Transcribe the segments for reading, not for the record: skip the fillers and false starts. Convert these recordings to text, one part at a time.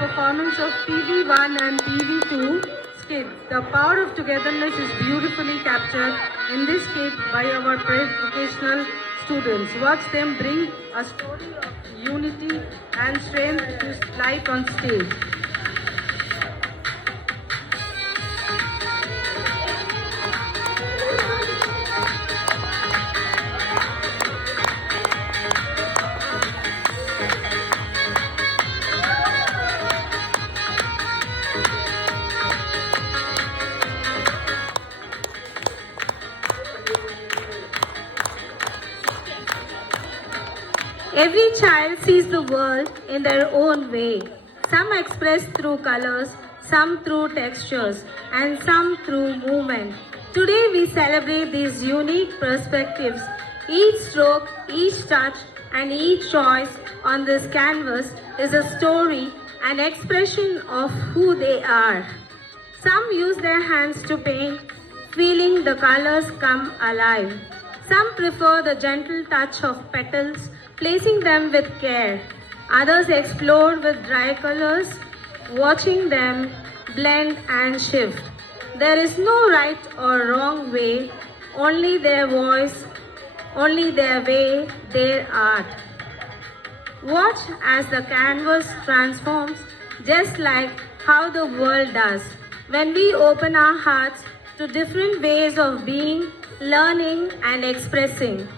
performance of PV1 and PV2 skit. The power of togetherness is beautifully captured in this skit by our pre-vocational students. Watch them bring a story of unity and strength to life on stage. Every child sees the world in their own way. Some express through colors, some through textures, and some through movement. Today we celebrate these unique perspectives. Each stroke, each touch, and each choice on this canvas is a story, an expression of who they are. Some use their hands to paint, feeling the colors come alive. Some prefer the gentle touch of petals, placing them with care. Others explore with dry colors, watching them blend and shift. There is no right or wrong way, only their voice, only their way, their art. Watch as the canvas transforms, just like how the world does. When we open our hearts to different ways of being, learning and expressing.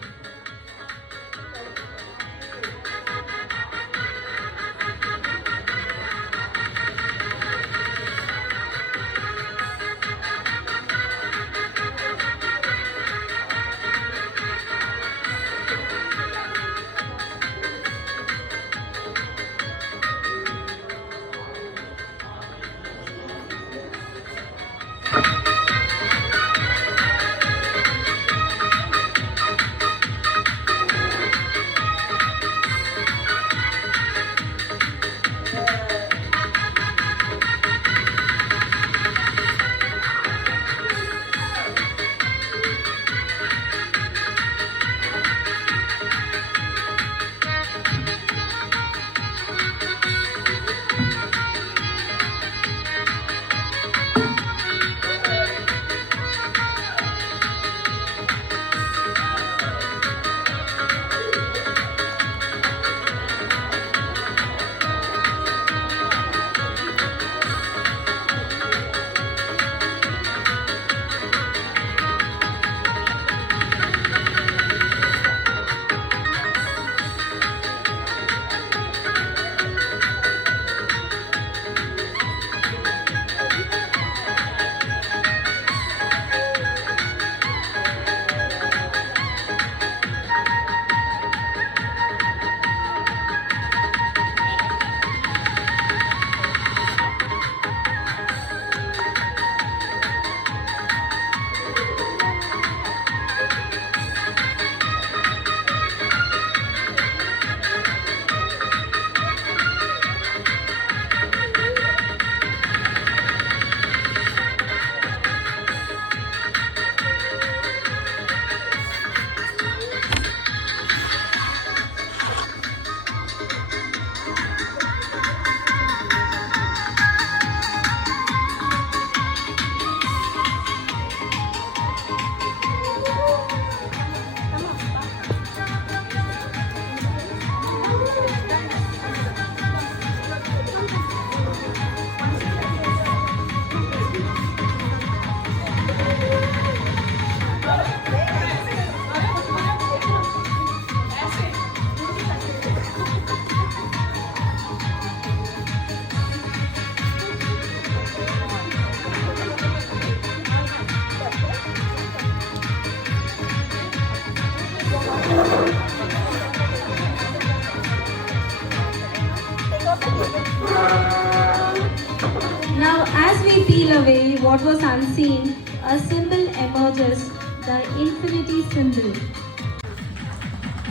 Now, as we peel away what was unseen, a symbol emerges, the infinity symbol.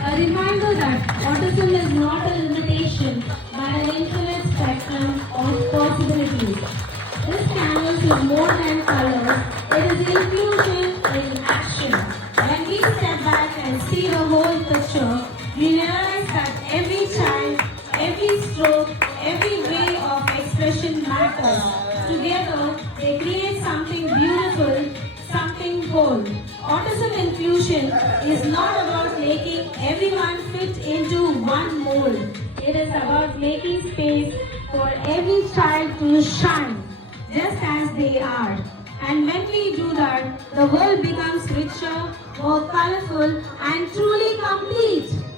A reminder that autism is not a limitation, but an infinite spectrum of possibilities. This canvas is more than colors, it is inclusion in action. When we step back and see the whole picture, we realize that every child, every stroke, every way of expression matters. Together, they create something beautiful, something whole. Autism inclusion is not about making everyone fit into one mold. It is about making space for every child to shine, just as they are. And when we do that, the world becomes richer, more colorful, and truly complete.